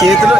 చేతిలో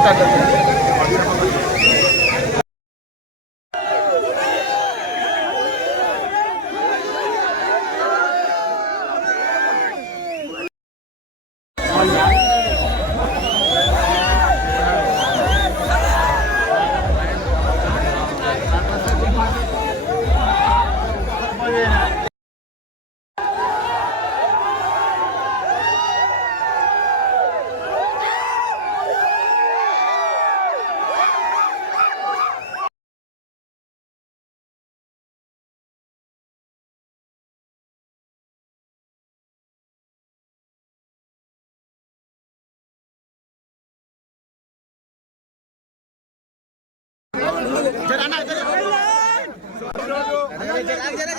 కట్ట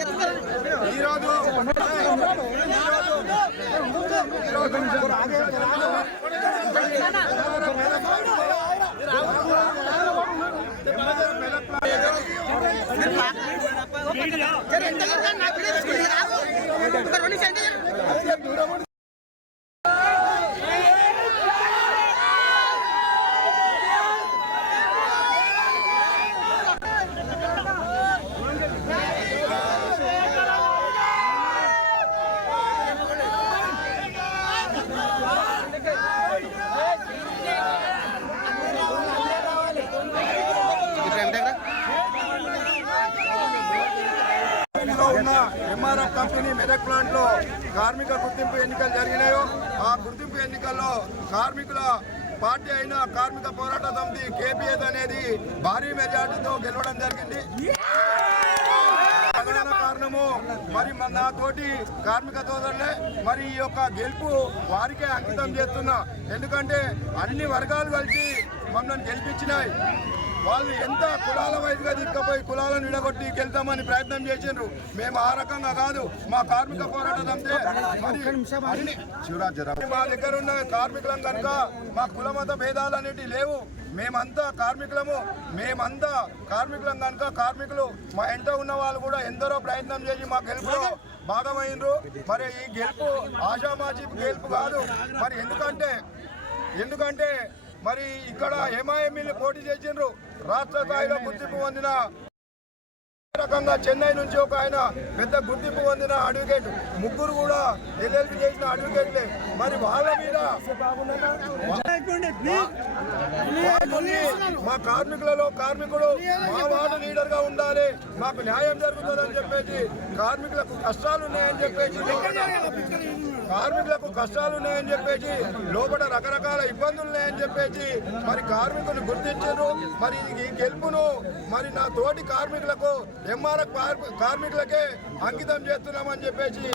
లో ఉన్న ఎంఆర్ఎఫ్ కంపెనీ మెదక్ ప్లాంట్లో కార్మిక గుర్తింపు ఎన్నికలు జరిగినాయో ఆ గుర్తింపు ఎన్నికల్లో కార్మికుల పార్టీ అయిన కార్మిక పోరాట సమితి కేపీఎస్ అనేది భారీ మెజార్టీతో గెలవడం జరిగింది. ప్రధాన కారణము మరి నా తోటి కార్మిక సోదరులే. మరి ఈ యొక్క గెలుపు వారికే అంకితం చేస్తున్నా. ఎందుకంటే అన్ని వర్గాలు కలిసి మమ్మల్ని గెలిపించినాయి. వాళ్ళు ఎంత కులాల వైపుగా తీసుకుపోయి కులాలను విడగొట్టి గెలుతామని ప్రయత్నం చేసిండ్రు. మేము ఆ రకంగా కాదు మా కార్మిక పోరాటం అంతే. మరి మా దగ్గర ఉన్న కార్మికులం కనుక మా కుల మత భేదాలు అనేటివి లేవు. మేమంతా కార్మికులము. మేమంతా కార్మికులం కనుక కార్మికులు. మా ఎంట ఉన్న వాళ్ళు కూడా ఎందరో ప్రయత్నం చేసి మా గెలుపులో భాగమైనరు మరి ఈ గెలుపు ఆషామాషి గెలుపు కాదు. మరి ఎందుకంటే ఎందుకంటే మరి ఇక్కడ ఎంఐఎంఈలు పోటీ చేసిండ్రు. రాష్ట్ర స్థాయిలో గుర్తింపు పొందిన రకంగా చెన్నై నుంచి ఒక ఆయన పెద్ద గుర్తింపు పొందిన అడ్వకేట్. ముగ్గురు కూడా ఎల్ఎల్బి చేసిన అడ్వకేట్లే. మరి వాళ్ళ మీద మా కార్మికులలో కార్మికుడు మా వార్డు లీడర్గా ఉండాలి. మాకు న్యాయం జరుగుతుందని చెప్పేసి కార్మికులకు కష్టాలు ఉన్నాయని చెప్పేసి కార్మికులకు కష్టాలు ఉన్నాయని చెప్పేసి లోపల రకరకాల ఇబ్బందులు ఉన్నాయని చెప్పేసి మరి కార్మికులు గుర్తించారు. మరి ఈ గెలుపును మరి నా తోటి కార్మికులకు ఎంఆర్ఎఫ్ కార్మికులకే అంకితం చేస్తున్నామని చెప్పేసి